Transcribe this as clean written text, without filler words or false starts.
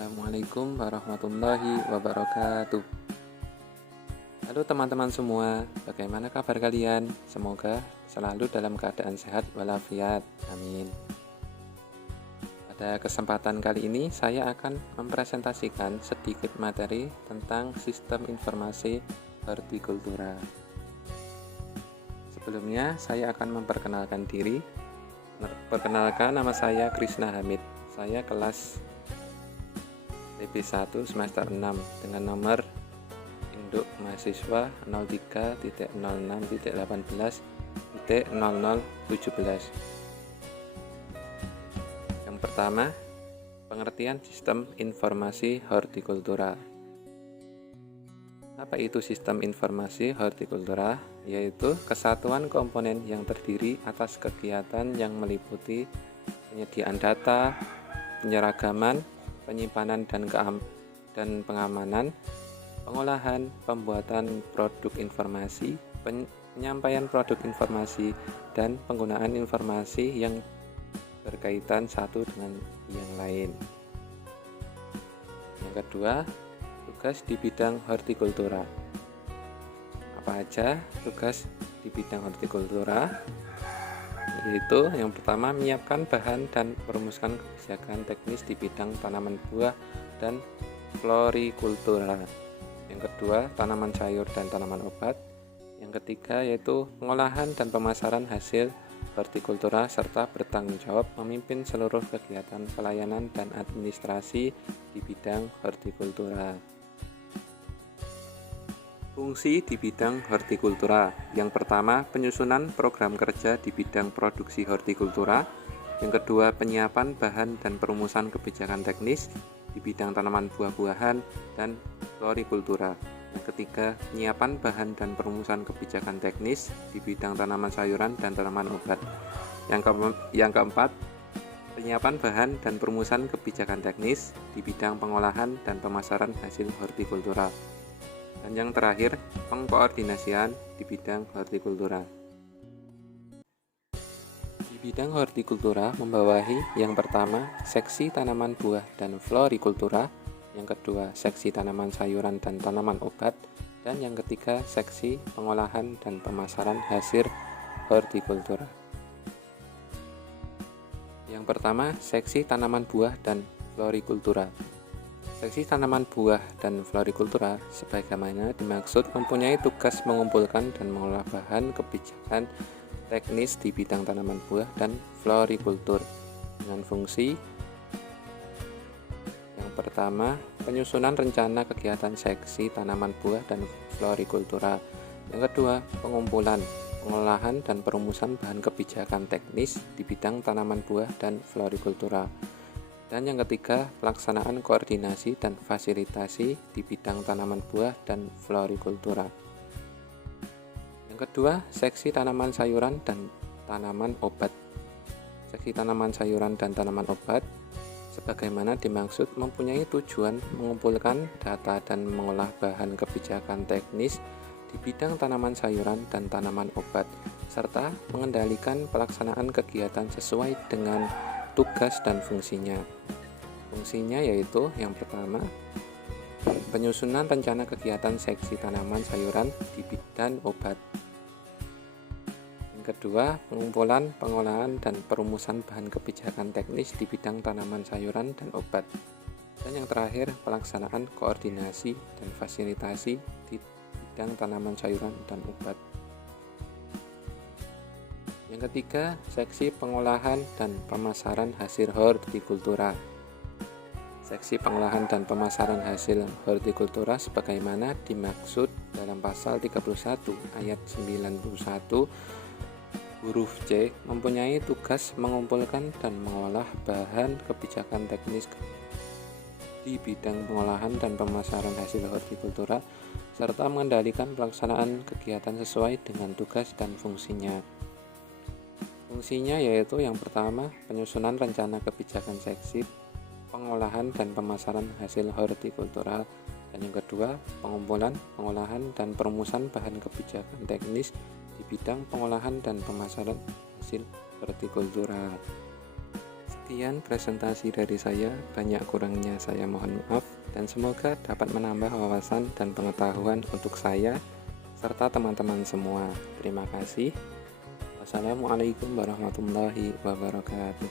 Assalamualaikum warahmatullahi wabarakatuh. Halo teman-teman semua, bagaimana kabar kalian? Semoga selalu dalam keadaan sehat walafiat. Amin. Pada kesempatan kali ini saya akan mempresentasikan sedikit materi tentang sistem informasi hortikultura. Sebelumnya saya akan memperkenalkan diri. Perkenalkan, nama saya Krisna Hamid. Saya kelas TB1 semester 6 dengan nomor induk mahasiswa 03.06.18.0017. Yang pertama, pengertian sistem informasi hortikultura. Apa itu sistem informasi hortikultura? Yaitu kesatuan komponen yang terdiri atas kegiatan yang meliputi penyediaan data, penyeragaman, penyimpanan dan pengamanan, pengolahan, pembuatan produk informasi, penyampaian produk informasi, dan penggunaan informasi yang berkaitan satu dengan yang lain. Yang kedua, tugas di bidang hortikultura. Apa aja tugas di bidang hortikultura? Yaitu yang pertama, menyiapkan bahan dan merumuskan kebijakan teknis di bidang tanaman buah dan florikultura. Yang kedua, tanaman sayur dan tanaman obat. Yang ketiga yaitu pengolahan dan pemasaran hasil hortikultura serta bertanggung jawab memimpin seluruh kegiatan pelayanan dan administrasi di bidang hortikultura. Fungsi di bidang hortikultura. Yang pertama, penyusunan program kerja di bidang produksi hortikultura. Yang kedua, penyiapan bahan dan perumusan kebijakan teknis di bidang tanaman buah-buahan dan florikultura. Yang ketiga, penyiapan bahan dan perumusan kebijakan teknis di bidang tanaman sayuran dan tanaman obat. Yang keempat, penyiapan bahan dan perumusan kebijakan teknis di bidang pengolahan dan pemasaran hasil hortikultura. Dan yang terakhir, pengkoordinasian di bidang hortikultura. Di bidang hortikultura membawahi yang pertama, seksi tanaman buah dan florikultura, yang kedua, seksi tanaman sayuran dan tanaman obat, dan yang ketiga, seksi pengolahan dan pemasaran hasil hortikultura. Yang pertama, seksi tanaman buah dan florikultura. Seksi tanaman buah dan florikultura sebagaimana dimaksud mempunyai tugas mengumpulkan dan mengolah bahan kebijakan teknis di bidang tanaman buah dan florikultur dengan fungsi yang pertama, penyusunan rencana kegiatan seksi tanaman buah dan florikultura. Yang kedua, pengumpulan, pengolahan dan perumusan bahan kebijakan teknis di bidang tanaman buah dan florikultura. Dan yang ketiga, pelaksanaan koordinasi dan fasilitasi di bidang tanaman buah dan florikultura. Yang kedua, seksi tanaman sayuran dan tanaman obat. Seksi tanaman sayuran dan tanaman obat sebagaimana dimaksud mempunyai tujuan mengumpulkan data dan mengolah bahan kebijakan teknis di bidang tanaman sayuran dan tanaman obat serta mengendalikan pelaksanaan kegiatan sesuai dengan tugas dan fungsinya. Fungsinya yaitu yang pertama, penyusunan rencana kegiatan seksi tanaman sayuran di bidang obat. Yang kedua, pengumpulan, pengolahan dan perumusan bahan kebijakan teknis di bidang tanaman sayuran dan obat. Dan yang terakhir, pelaksanaan koordinasi dan fasilitasi di bidang tanaman sayuran dan obat. Yang ketiga, seksi pengolahan dan pemasaran hasil hortikultura. Seksi pengolahan dan pemasaran hasil hortikultura sebagaimana dimaksud dalam pasal 31 ayat 91 huruf C mempunyai tugas mengumpulkan dan mengolah bahan kebijakan teknis di bidang pengolahan dan pemasaran hasil hortikultura serta mengendalikan pelaksanaan kegiatan sesuai dengan tugas dan fungsinya. Fungsinya yaitu yang pertama, penyusunan rencana kebijakan seksi pengolahan dan pemasaran hasil hortikultura, dan yang kedua, pengumpulan, pengolahan dan perumusan bahan kebijakan teknis di bidang pengolahan dan pemasaran hasil hortikultura. Sekian presentasi dari saya, banyak kurangnya saya mohon maaf, dan semoga dapat menambah wawasan dan pengetahuan untuk saya serta teman-teman semua. Terima kasih. Wassalamualaikum warahmatullahi wabarakatuh.